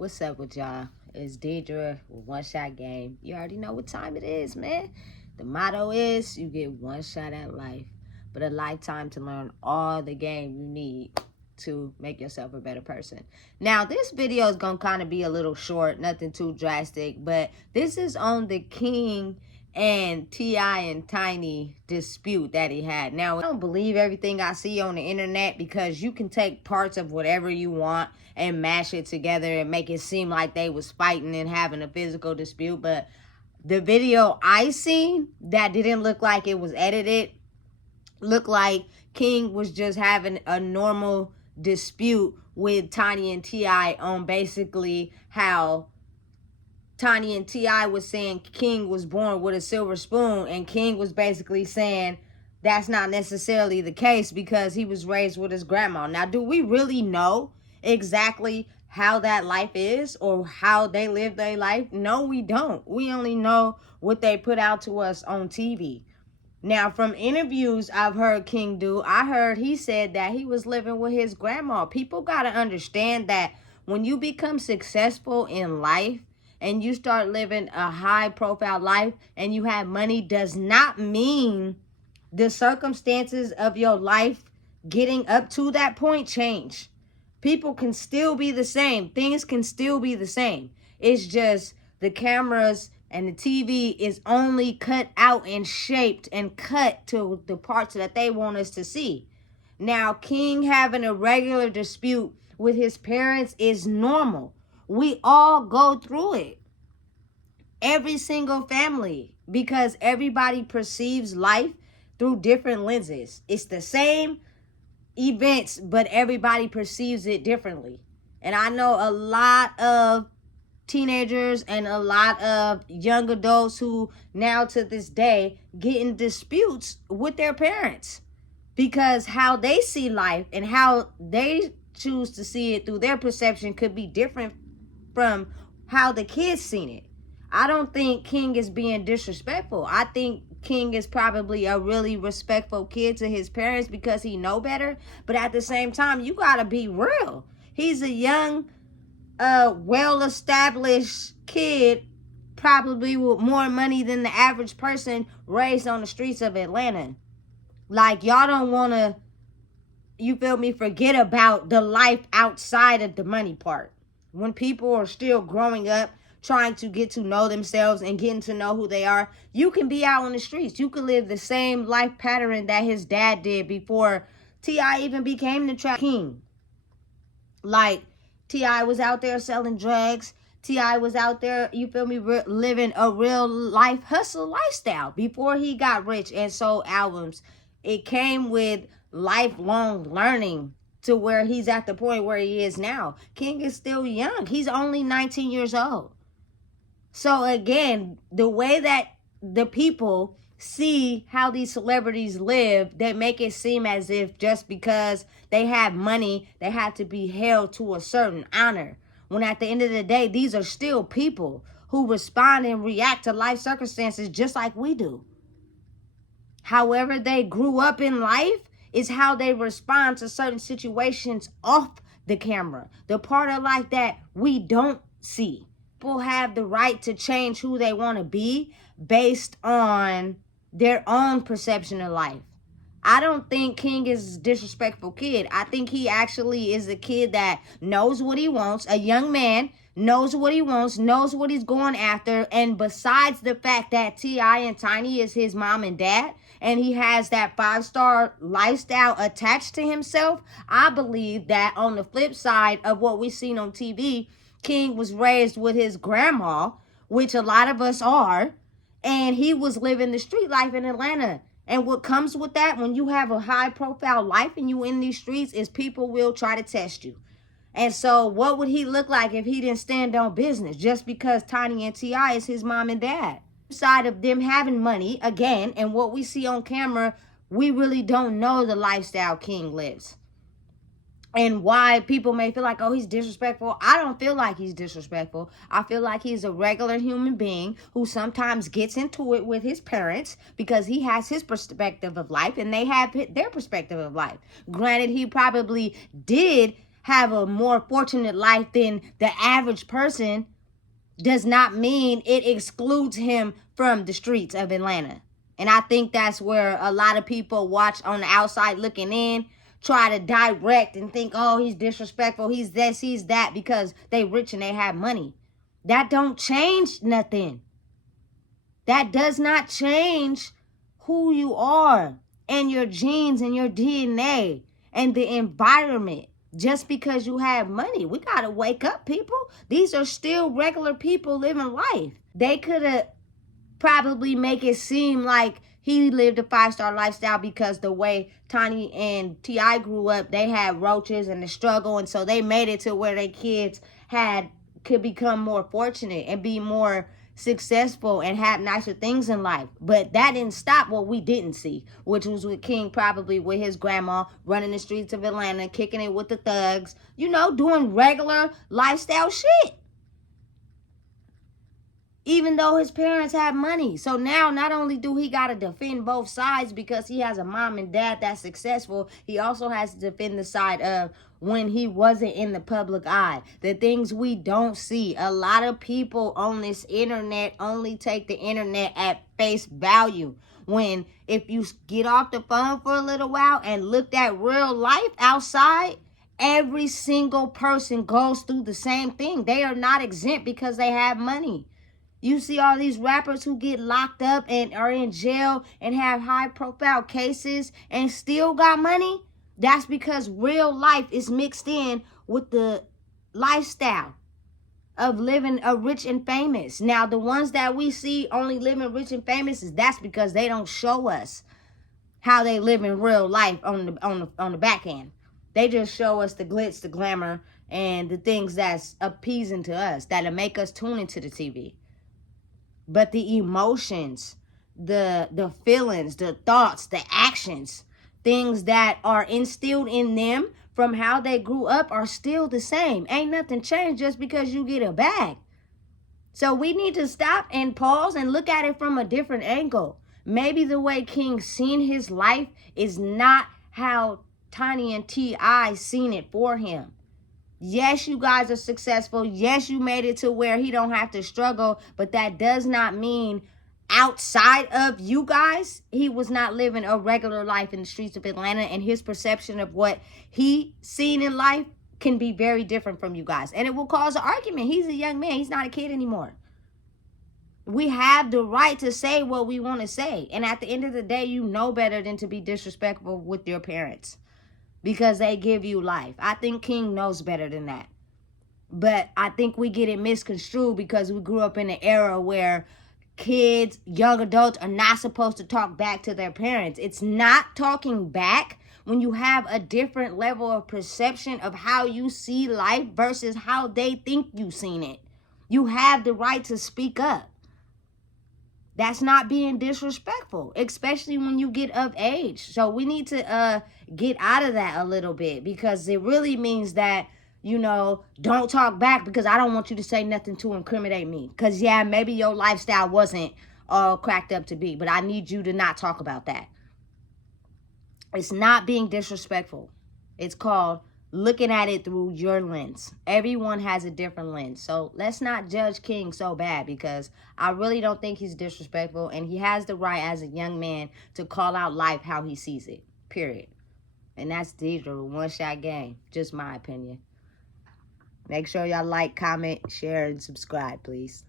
What's up with y'all? It's Deidre with One Shot Game. You already know what time it is, man. The motto is you get one shot at life, but a lifetime to learn all the game you need to make yourself a better person. Now, this video is going to kind of be a little short, nothing too drastic, but this is on the King and T.I. and Tiny dispute that he had. Now, I don't believe everything I see on the internet because you can take parts of whatever you want and mash it together and make it seem like they was fighting and having a physical dispute. But the video I seen that didn't look like it was edited, looked like King was just having a normal dispute with Tiny and T.I. on basically how Tiny and T.I. was saying King was born with a silver spoon, and King was basically saying that's not necessarily the case because he was raised with his grandma. Now, do we really know exactly how that life is or how they live their life? No, we don't. We only know what they put out to us on TV. Now, from interviews I've heard King do, I heard he said that he was living with his grandma. People got to understand that when you become successful in life and you start living a high-profile life and you have money, does not mean the circumstances of your life getting up to that point change. People can still be the same. Things can still be the same. It's just the cameras and the TV is only cut out and shaped and cut to the parts that they want us to see. Now, King having a regular dispute with his parents is normal. We all go through it. Every single family, because everybody perceives life through different lenses. It's the same events, but everybody perceives it differently. And I know a lot of teenagers and a lot of young adults who now to this day get in disputes with their parents because how they see life and how they choose to see it through their perception could be different from how the kids seen it. I don't think King is being disrespectful. I think King is probably a really respectful kid to his parents because he know better. But at the same time, you got to be real. He's a young, well-established kid, probably with more money than the average person raised on the streets of Atlanta. Like, y'all don't want to, you feel me, forget about the life outside of the money part. When people are still growing up, trying to get to know themselves and getting to know who they are, you can be out on the streets. You can live the same life pattern that his dad did before T.I. even became the trap king. Like, T.I. was out there selling drugs. T.I. was out there, you feel me, living a real life hustle lifestyle before he got rich and sold albums. It came with lifelong learning to where he's at the point where he is now. King is still young. He's only 19 years old. So again, the way that the people see how these celebrities live, they make it seem as if just because they have money, they have to be held to a certain honor. When at the end of the day, these are still people who respond and react to life circumstances just like we do. However they grew up in life is how they respond to certain situations off the camera. The part of life that we don't see. People have the right to change who they want to be based on their own perception of life. I don't think King is a disrespectful kid. I think he actually is a kid that knows what he wants. A young man knows what he wants, knows what he's going after. And besides the fact that T.I. and Tiny is his mom and dad, and he has that 5-star lifestyle attached to himself, I believe that on the flip side of what we've seen on TV, King was raised with his grandma, which a lot of us are, and he was living the street life in Atlanta. And what comes with that, when you have a high-profile life and you in these streets, is people will try to test you. And so what would he look like if he didn't stand on business just because Tiny and T.I. is his mom and dad? Side of them having money, again, and what we see on camera, we really don't know the lifestyle King lives. And why people may feel like, oh, he's disrespectful. I don't feel like he's disrespectful. I feel like he's a regular human being who sometimes gets into it with his parents because he has his perspective of life and they have their perspective of life. Granted, he probably did have a more fortunate life than the average person does not mean it excludes him from the streets of Atlanta. And I think that's where a lot of people watch on the outside looking in, try to direct and think, oh, he's disrespectful, he's this, he's that, because they rich and they have money. That don't change nothing. That does not change who you are and your genes and your DNA and the environment. Just because you have money, we got to wake up, people. These are still regular people living life. They could have probably make it seem like he lived a 5-star lifestyle because the way Tiny and T.I. grew up, they had roaches and the struggle, and so they made it to where their kids could become more fortunate and be more successful and have nicer things in life. But that didn't stop what we didn't see, which was with King, probably with his grandma running the streets of Atlanta, kicking it with the thugs, doing regular lifestyle shit, even though his parents had money. So now not only do he got to defend both sides because he has a mom and dad that's successful, he also has to defend the side of when he wasn't in the public eye. The things we don't see. A lot of people on this internet only take the internet at face value. When if you get off the phone for a little while and looked at real life outside, every single person goes through the same thing. They are not exempt because they have money. You see all these rappers who get locked up and are in jail and have high profile cases and still got money. That's because real life is mixed in with the lifestyle of living a rich and famous. Now, the ones that we see only living rich and famous, that's because they don't show us how they live in real life on the back end. They just show us the glitz, the glamour, and the things that's appeasing to us, that'll make us tune into the TV. But the emotions, the feelings, the thoughts, the actions, things that are instilled in them from how they grew up are still the same. Ain't nothing changed just because you get a bag. So we need to stop and pause and look at it from a different angle. Maybe the way King seen his life is not how Tiny and T.I. seen it for him. Yes, you guys are successful. Yes, you made it to where he don't have to struggle. But that does not mean outside of you guys, he was not living a regular life in the streets of Atlanta. And his perception of what he seen in life can be very different from you guys. And it will cause an argument. He's a young man. He's not a kid anymore. We have the right to say what we want to say. And at the end of the day, you know better than to be disrespectful with your parents, because they give you life. I think King knows better than that. But I think we get it misconstrued because we grew up in an era where kids, young adults are not supposed to talk back to their parents. It's not talking back when you have a different level of perception of how you see life versus how they think you seen it. You have the right to speak up. That's not being disrespectful, especially when you get of age. So we need to get out of that a little bit, because it really means that, don't talk back because I don't want you to say nothing to incriminate me. Because, yeah, maybe your lifestyle wasn't all cracked up to be, but I need you to not talk about that. It's not being disrespectful. It's called looking at it through your lens. Everyone has a different lens. So let's not judge King so bad, because I really don't think he's disrespectful, and he has the right as a young man to call out life how he sees it, period. And that's Deidre, One Shot Game. Just my opinion. Make sure y'all like, comment, share, and subscribe, please.